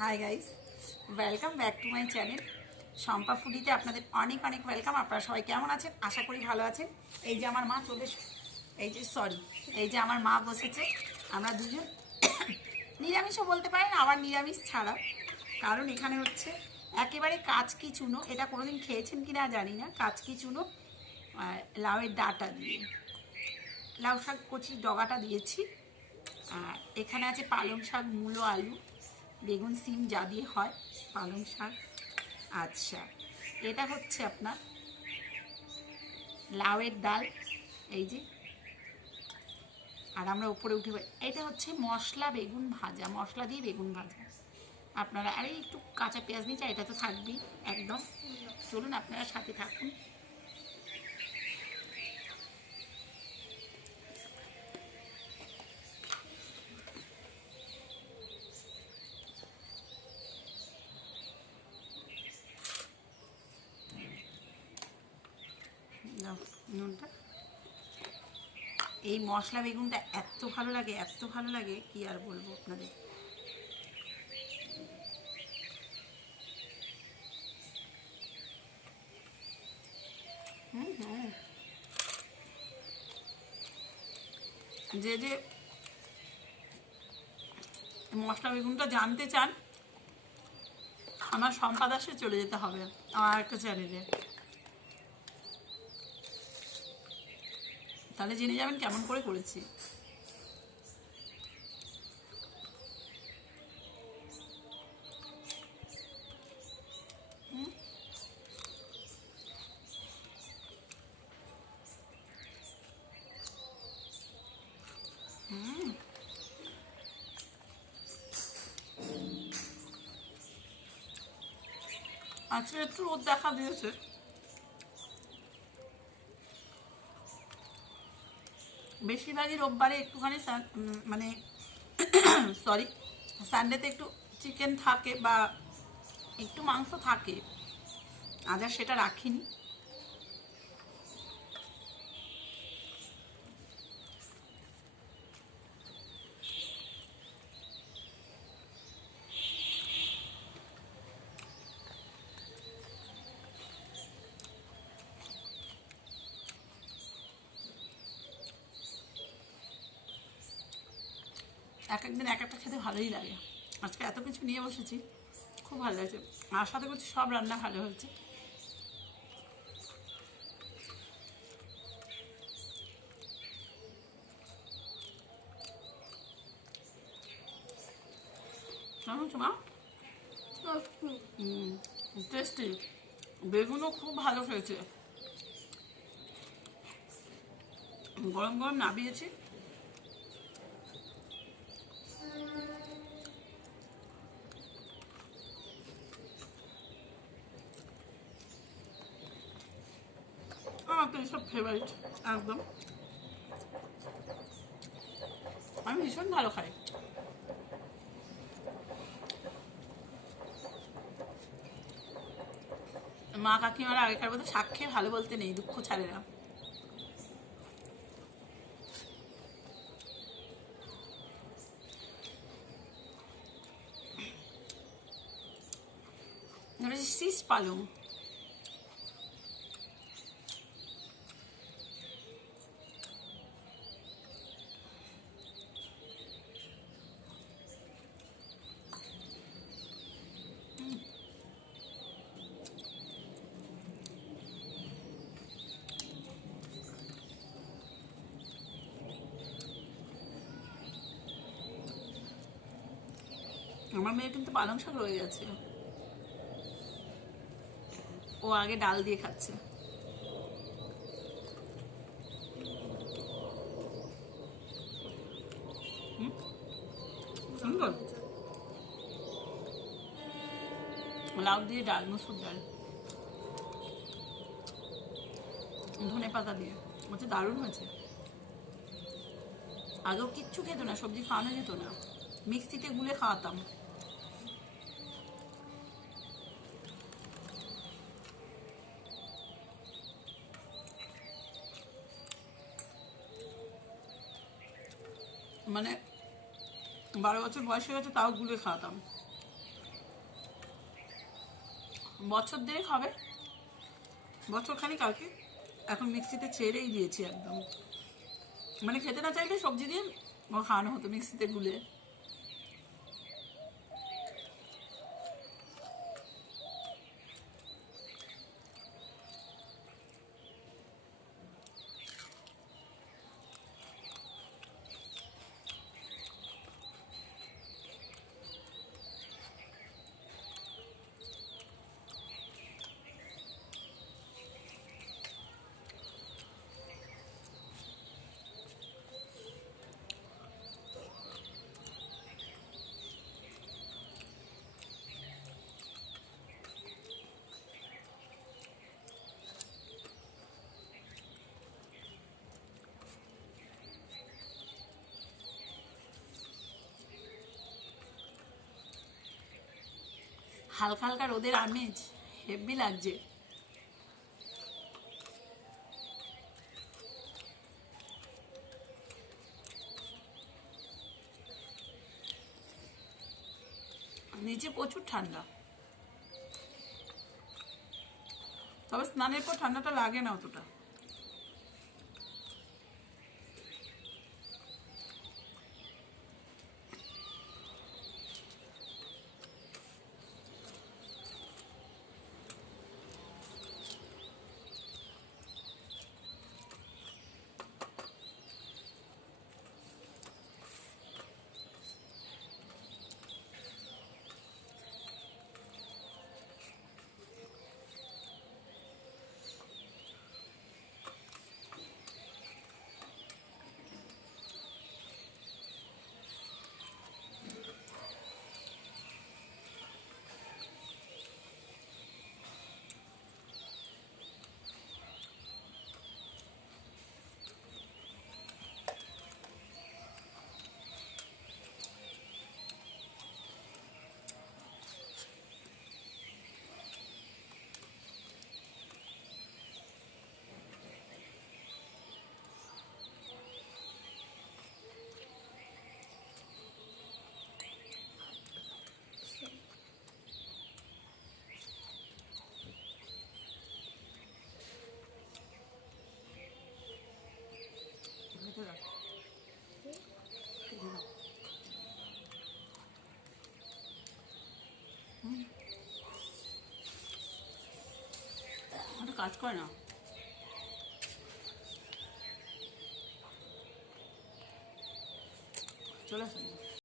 High guys, welcome back to my channel Shampa ফুডিতে আপনাদের অনেক অনেক ওয়েলকাম। আপনারা সবাই কেমন আছেন? আশা করি ভালো আছেন। এই যে আমার মা এই যে আমার মা বসেছে। আমরা দুজন নিরামিষও বলতে পারেন, আবার নিরামিষ ছাড়াও, কারণ এখানে হচ্ছে একেবারে কাচকি চুনো। এটা কোনোদিন খেয়েছেন কি না জানি না। কাচকি চুনো লাউয়ের ডাঁটা দিয়ে, লাউ শাক কচির ডগাটা দিয়েছি। আর এখানে আছে পালং শাক, মূলো, আলু, বেগুন, সিম যা দিয়ে হয় পালং শাক। আচ্ছা, এটা হচ্ছে আপনার লাউয়ের ডাল, এই যে। আর আমরা উপরে উঠে এটা হচ্ছে মশলা বেগুন ভাজা, মশলা দিয়ে বেগুন ভাজা। আপনারা আরে একটু কাঁচা পেঁয়াজ নিচে, এটা তো থাকবেই একদম। চলুন আপনারা সাথে থাকুন। নুনটা, এই মশলা বেগুনটা এত ভালো লাগে, এত ভালো লাগে কি আর বলবো আপনাদের। যে যে মশলা বেগুনটা জানতে চান, আমার শম্পা দাসে চলে যেতে হবে, আমার একটা চ্যানেলে। তাহলে জেনে যাবেন কেমন করে করেছি। আজকে একটু রোদ দেখা দিয়েছে। বেশিরভাগই রোববারে একটুখানি মানে সরি, সানডেতে একটু চিকেন থাকে বা একটু মাংস থাকে। আজ আর সেটা রাখিনি। এক একদিন এক একটা খেতে ভালোই লাগে। আজকে এত কিছু নিয়ে বসেছি, খুব ভালো লাগছে। আর সাথে করছি সব রান্না ভালো হয়েছে। কেমন হচ্ছে মা? টেস্টি। বেগুনও খুব ভালো খেয়েছে। গরম গরম নাবিয়েছি। আমার তো এইসব ফেভারিট একদম। আমি ভীষণ ভালো খাই। মা কাকিমারা আগেকার মতো শাক খেয়ে ভালো বলতে নেই, দুঃখ ছাড়ে না। শীষ পালং। আমার মেয়ে কিন্তু পালং শাক রয়ে গেছে, ও আগে ডাল দিয়ে খাচ্ছে। সুন্দর। লাউ দিয়ে ডাল, মসুর ডাল, ধনে পাতা দিয়ে হচ্ছে, দারুণ হয়েছে। আগেও কিচ্ছু খেত না, সবজি খাওয়ানো যেত না, মিক্সিতে গুলে খাওয়াতাম। মানে 12 বছর বয়স হয়ে গেছে, তাও গুলে খাওয়াতাম। বছর দেড়েক হবে, বছর খানিক আর কি। এখন মিক্সিতে ছেড়েই দিয়েছি একদম, মানে খেতে না চাইলে সবজি দিয়ে খাওয়ানো হতো মিক্সিতে গুলে। হালকা হালকা রোদের আমেজ হেভি লাগছে। নিচে প্রচুর ঠান্ডা, তবে স্নানের পর ঠান্ডাটা লাগে না অতটা। কাজ করে না। চলে আসুন।